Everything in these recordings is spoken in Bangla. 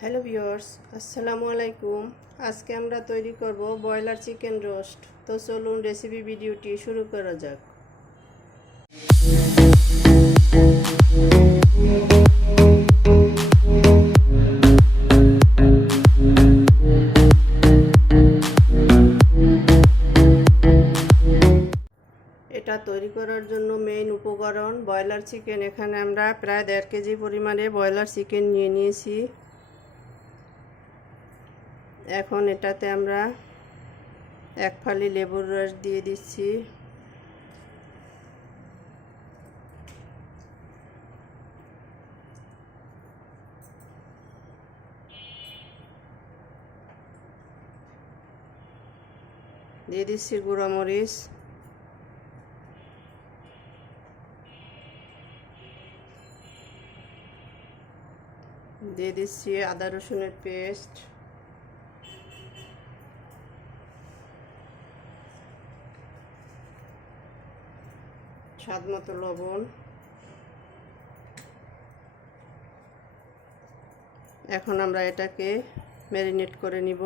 হ্যালো ভিউয়ার্স, আসসালামু আলাইকুম। আজকে আমরা তৈরি করব ব্রয়লার চিকেন রোস্ট। তো চলুন রেসিপি ভিডিওটি শুরু করা যাক। এটা তৈরি করার জন্য মেইন উপকরণ ব্রয়লার চিকেন। এখানে আমরা প্রায় দেড় কেজি পরিমাণে ব্রয়লার চিকেন নিয়ে নিয়েছি। এখন এটাতে আমরা এক ফালি লেবুর রস দিয়ে দিচ্ছি। দিয়ে দিচ্ছি গুঁড়ো মরিচ। দিয়ে দিচ্ছি আদা রসুনের পেস্ট। স্বাদ মতো লবণ। এখন আমরা এটাকে ম্যারিনেট করে নিব।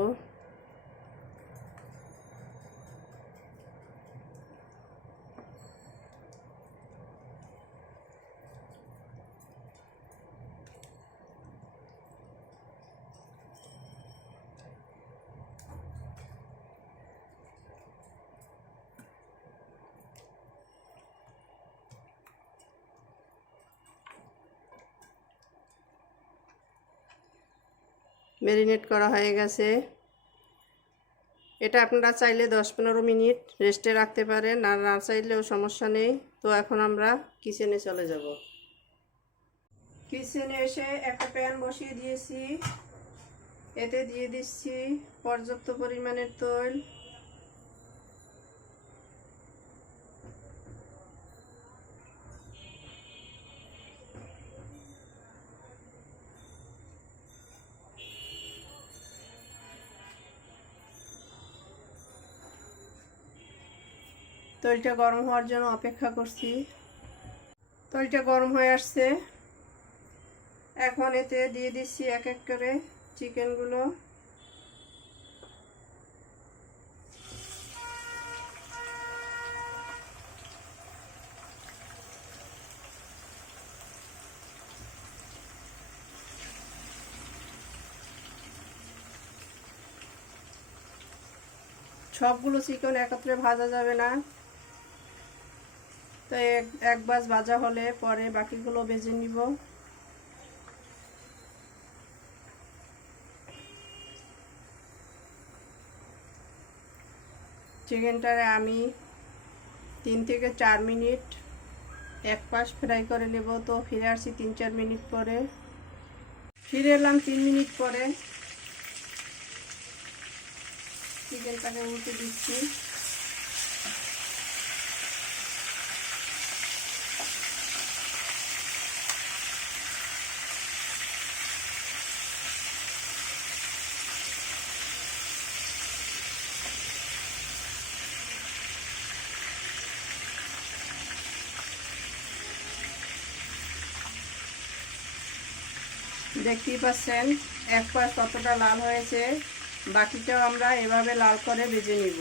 ম্যারিনেট করা হয়ে গেছে। এটা আপনারা চাইলে দশ পনেরো মিনিট রেস্টে রাখতে পারেন, আর না চাইলেও সমস্যা নেই। তো এখন আমরা কিচেনে চলে যাব। কিচেনে এসে একটা প্যান বসিয়ে দিয়েছি। এতে দিয়ে দিচ্ছি পর্যাপ্ত পরিমাণের তৈল। তৈলটা গরম হওয়ার জন্য অপেক্ষা করছি। তৈলটা গরম হয়ে আসছে। এখন এতে দিয়ে দিচ্ছি এক এক করে চিকেনগুলো। সবগুলো চিকেন একত্রে ভাজা যাবে না। তো এক বাস ভাজা হলে পরে বাকিগুলো ভেজে নিব। চিকেনটারে আমি তিন থেকে চার মিনিট এক পাশ ফ্রাই করে নেব, তো ফিরে আসছি তিন, চার মিনিট পরে। ফিরে এলাম তিন মিনিট পরে। চিকেনটাকে উঠে দিচ্ছি। দেখতেই পাচ্ছেন, এক পাশ কতটা লাল হয়েছে, বাকিটাও আমরা এভাবে লাল করে ভেজে নিব।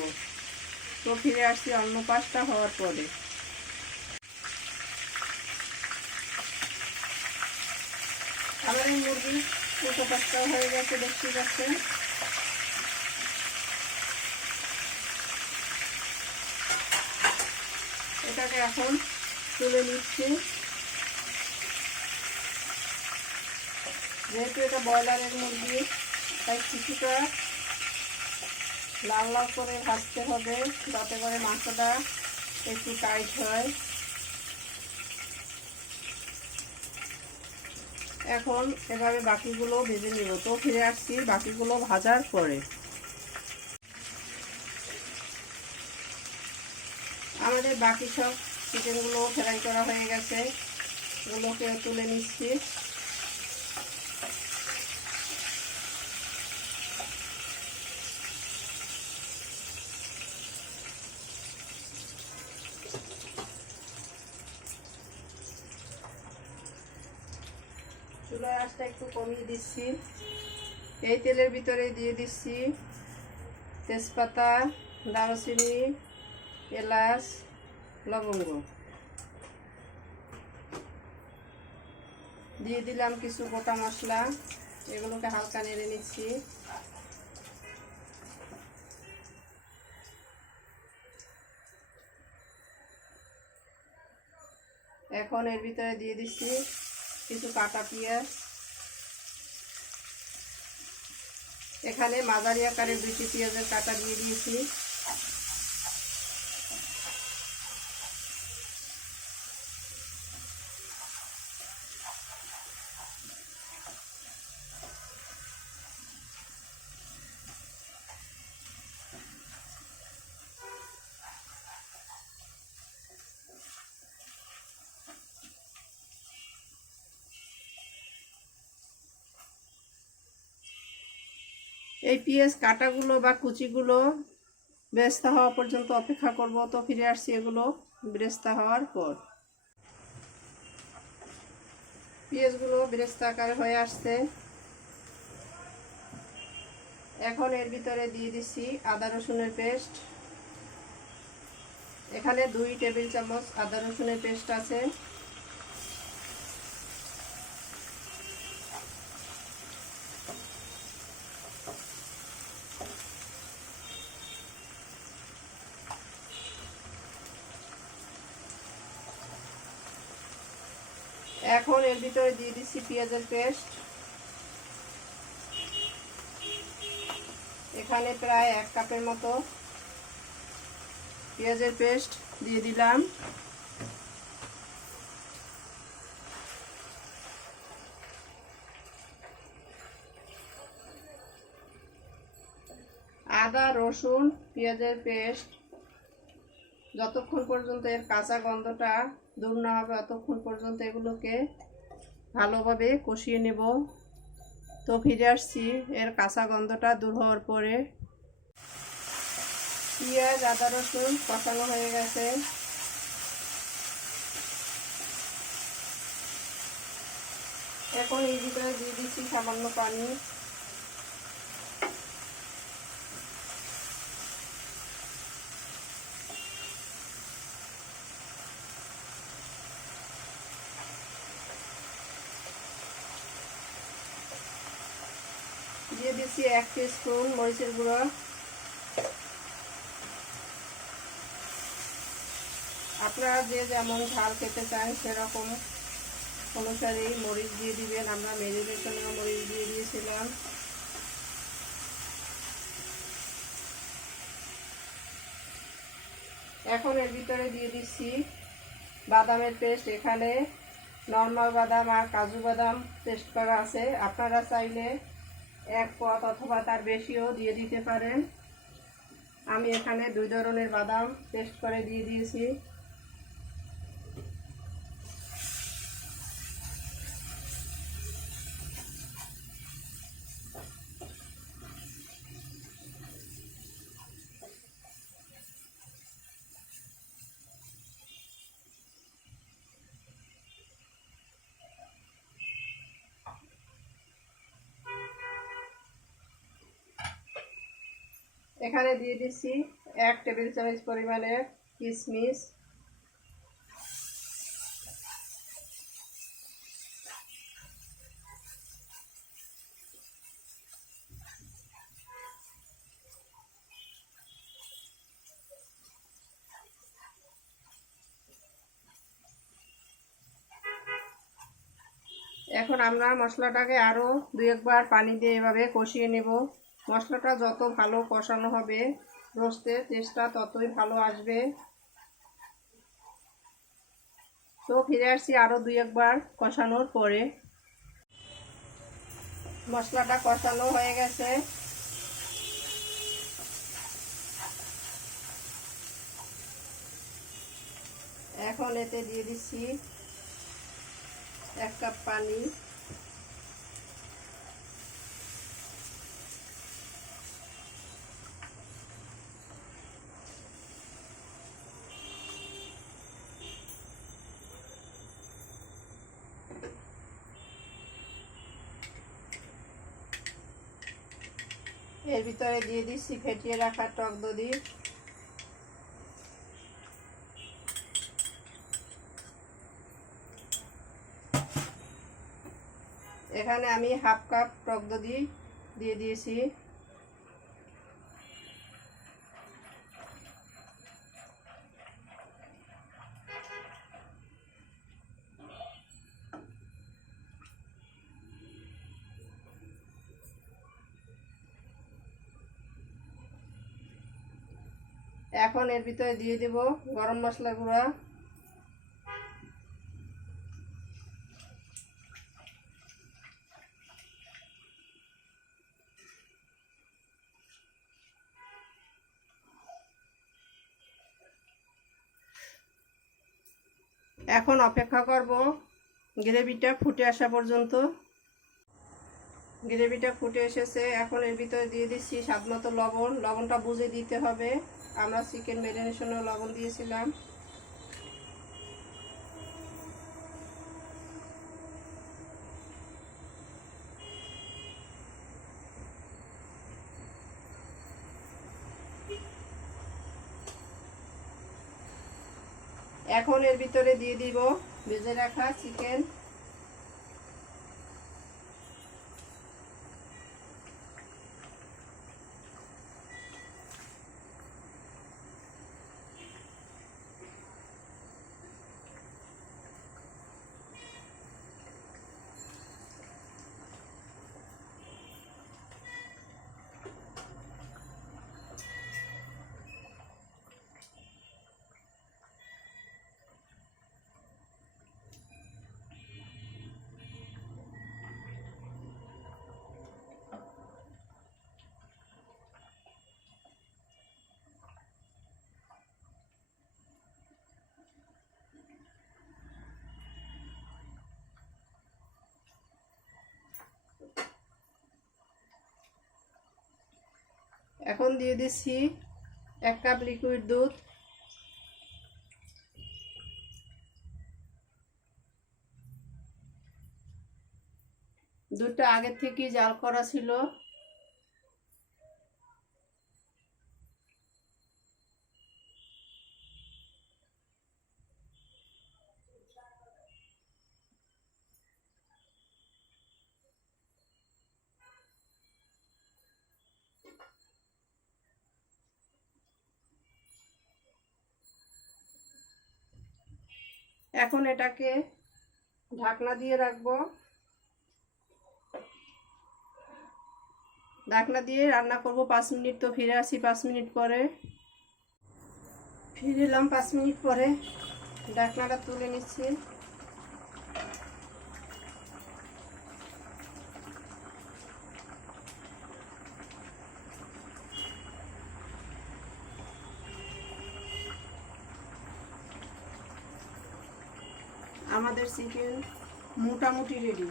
তো ফিরে আসছি অন্য পাশটা হওয়ার পরে। এই মুরগির উল্টো পাশটাও হয়ে গেছে, দেখতেই পাচ্ছেন। এটাকে এখন তুলে নিচ্ছি। যেহেতু এটা ব্রয়লারের মুরগি, তাই কিছুটা লাল লাল করে ভাজতে হবে যাতে করে মাংসটা একটু টাইট হয়। এখন এভাবে বাকিগুলো ভেজে নেব। তো ফিরে আসছি বাকিগুলো ভাজার পরে। আমাদের বাকি সব চিকেনগুলো ফ্রাই করা হয়ে গেছে। এগুলোকে তুলে নিচ্ছি। আঁচটা একটু কমিয়ে দিচ্ছি। এই তেলের ভিতরে দিয়ে দিচ্ছি তেজপাতা, দারুচিনি, এলাচ, লবঙ্গ। দিয়ে দিলাম কিছু গোটা মশলা, এগুলোকে হালকা নেড়ে নিচ্ছি। এখন এর ভিতরে দিয়ে দিচ্ছি কিছু কাটা পেঁয়াজ। এখানে মাঝারি আকারের দুইটি পেঁয়াজের কাটা দিয়ে দিয়েছি। এই পেঁয়াজ কাটাগুলো বা কুচিগুলো বেরেস্তা হওয়া পর্যন্ত অপেক্ষা করব, তো ফিরে আসছি এগুলো বেরেস্তা হওয়ার পর। পেঁয়াজগুলো বেরেস্তা আকারে হয়ে আসছে। এখন এর ভিতরে দিয়ে দিচ্ছি আদা রসুনের পেস্ট। এখানে দুই টেবিল চামচ আদা রসুনের পেস্ট আছে। এখন এর ভিতরে দিয়ে দিচ্ছি পেঁয়াজের পেস্ট। এখানে প্রায় এক কাপের মতো পেঁয়াজের পেস্ট দিয়ে দিলাম। আদা, রসুন, পেঁয়াজের পেস্ট যতক্ষণ পর্যন্ত এর কাঁচা গন্ধটা দূর না হবে ততক্ষণ পর্যন্ত এগুলোকে ভালোভাবে কষিয়ে নেব। তো ফিরে আসছি, এর কাঁচা গন্ধটা দূর হওয়ার পরে। পেঁয়াজ, আদা, রসুন কষানো হয়ে গেছে। এখন এই ভিতরে দিয়ে দিচ্ছি সামান্য পানি। দিয়ে দিচ্ছি এক স্পুন মরিচের গুঁড়ো। আপনারা যে যেমন ঝাল খেতে চান সেরকম অনুসারেই মরিচ দিয়ে দিবেন। আমরা মেরিনেশনেও মরিচ দিয়ে দিয়েছিলাম। এখন এর ভিতরে দিয়ে দিচ্ছি বাদামের পেস্ট। এখানে নর্মাল বাদাম আর কাজু বাদাম পেস্ট করা আছে। আপনারা চাইলে এক পথ অথবা তার বেশিও দিয়ে দিতে পারেন। আমি এখানে দুই ধরনের বাদাম পেস্ট করে দিয়ে দিয়েছি। এখানে দিয়ে দিচ্ছি এক টেবিল চামচ পরিমাণে কিশমিশ এখন আমরা মশলাটাকে আরও দু একবার পানি দিয়ে এভাবে কষিয়ে নেব। মশলাটা যত ভালো কষানো হবে, রোস্টের টেস্টটা ততই ভালো আসবে। তো ফিরে আসছি আরও দুই একবার কষানোর পরে। মশলাটা কষানো হয়ে গেছে। এখন এতে দিয়ে দিচ্ছি এক কাপ পানি। এর ভিতরে দিয়ে দিচ্ছি, ফেটিয়ে রাখা টক দধি এখানে আমি হাফ কাপ টক দধি দিয়ে দিয়েছি। এখন এর ভিতরে দিয়ে দেব গরম মশলা গুঁড়া। এখন অপেক্ষা করব গ্রেভিটা ফুটে আসা পর্যন্ত। গ্রেভিটা ফুটে এসেছে, এখন এর ভিতরে দিয়ে দিচ্ছি স্বাদ মতো লবণ। লবণটা বুঝে দিতে হবে। আমরা চিকেন ম্যারিনেশনেও লবণ দিয়েছিলাম। এখন এর ভিতরে দিয়ে দিব ভেজে রাখা চিকেন। এখন দিয়ে দিচ্ছি এক কাপ লিকুইড দুধ। দুধটা আগের থেকেই জাল করা ছিল। এখন এটাকে ঢাকনা দিয়ে রাখব। ঢাকনা দিয়ে রান্না করব পাঁচ মিনিট, তো ফিরে আসি পাঁচ মিনিট পরে। ফিরে এলাম পাঁচ মিনিট পরে। ঢাকনাটা তুলে নিচ্ছি। আমাদের চিকেন মোটামুটি রেডি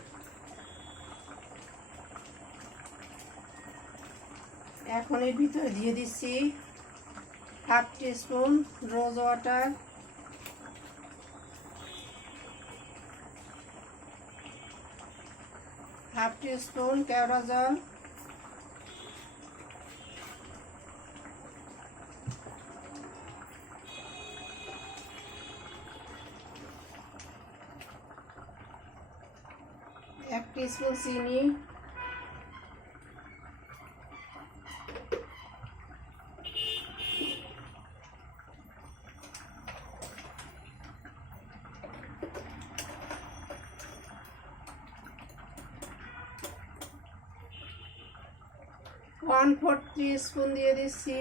এখন এর ভিতরে দিয়ে দিচ্ছি half teaspoon rose water half teaspoon কেওড়া জল এক টিস্পুন চিনি ওয়ান ফোর স্পুন দিয়ে দিচ্ছি।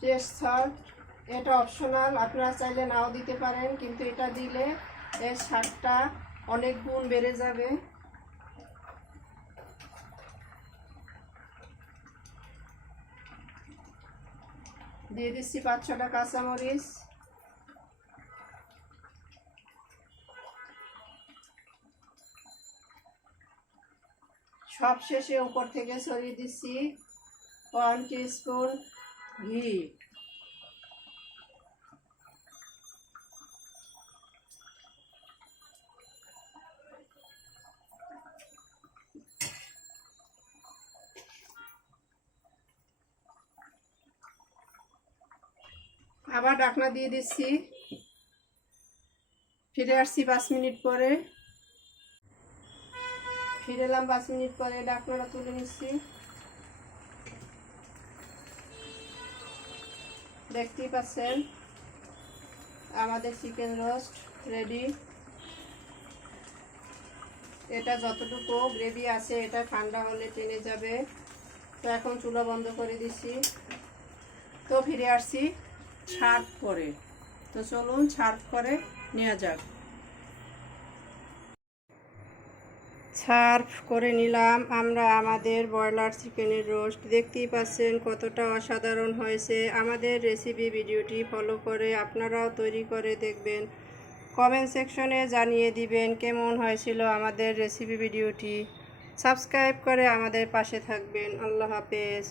টেস্ট সল্ট এটা অপশনাল আপনারা চাইলে নাও দিতে পারেন, কিন্তু এটা দিলে এর স্বাদটা অনেক গুণ বেড়ে যাবে। দিয়ে দিচ্ছি পাঁচ ছটা কাঁচামরিচ। সব শেষে উপর থেকে ছড়িয়ে দিচ্ছি ওয়ান স্পুন ঘি। দিয়ে দিচ্ছি। ফিরে আসছি পাঁচ মিনিট পরে। ফিরে এলাম পাঁচ মিনিট পরে, ডাকনাটা তুলে নিচ্ছি। দেখতেই পাচ্ছেন, আমাদের চিকেন রোস্ট রেডি। এটা যতটুকু গ্রেভি আছে, এটা ঠান্ডা হলে টেনে যাবে। তো এখন চুলা বন্ধ করে দিচ্ছি। তো ফিরে আসছি। ছাড় করে। তো চলুন ছাড় করে নেওয়া যাক। সার্ভ করে নিলাম। আমরা আমাদের ব্রয়লার চিকেনের রোস্ট। দেখতেই পাচ্ছেন কতটা অসাধারণ হয়েছে। আমাদের রেসিপি ভিডিওটি ফলো করে আপনারাও তৈরি করে দেখবেন। কমেন্ট সেকশনে জানিয়ে দিবেন কেমন হয়েছিল আমাদের রেসিপি ভিডিওটি। সাবস্ক্রাইব করে আমাদের পাশে থাকবেন। আল্লাহ হাফেজ।